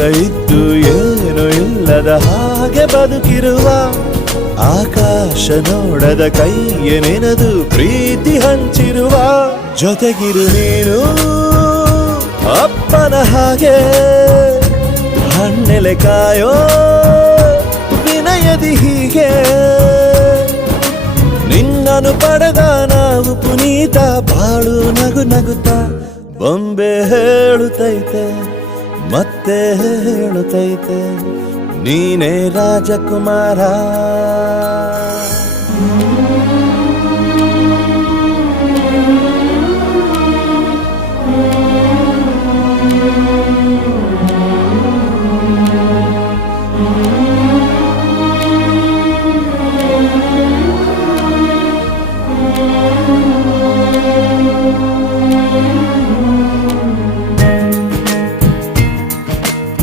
ಎಲ್ಲ ಇದ್ದು ಏನು ಇಲ್ಲದ ಹಾಗೆ ಬದುಕಿರುವ ಆಕಾಶ ನೋಡದ ಕೈಯ ನೆನೆದು ಪ್ರೀತಿ ಹಂಚಿರುವ ಜೊತೆಗಿರು ನೀನು ಅಪ್ಪನ ಹಾಗೆ ಹಣ್ಣೆಲೆ ಕಾಯೋ ವಿನಯದಿ ಹೀಗೆ ನಿನ್ನನು ಪಡೆದ ನಾವು ಪುನೀತ ಬಾಳು ನಗು ನಗುತ್ತಾ ಬೊಂಬೆ ಹೇಳುತ್ತೈತೆ ಮತ್ತೆ ಹೇಳುತ್ತೈತೆ ನೀನೇ ರಾಜಕುಮಾರ.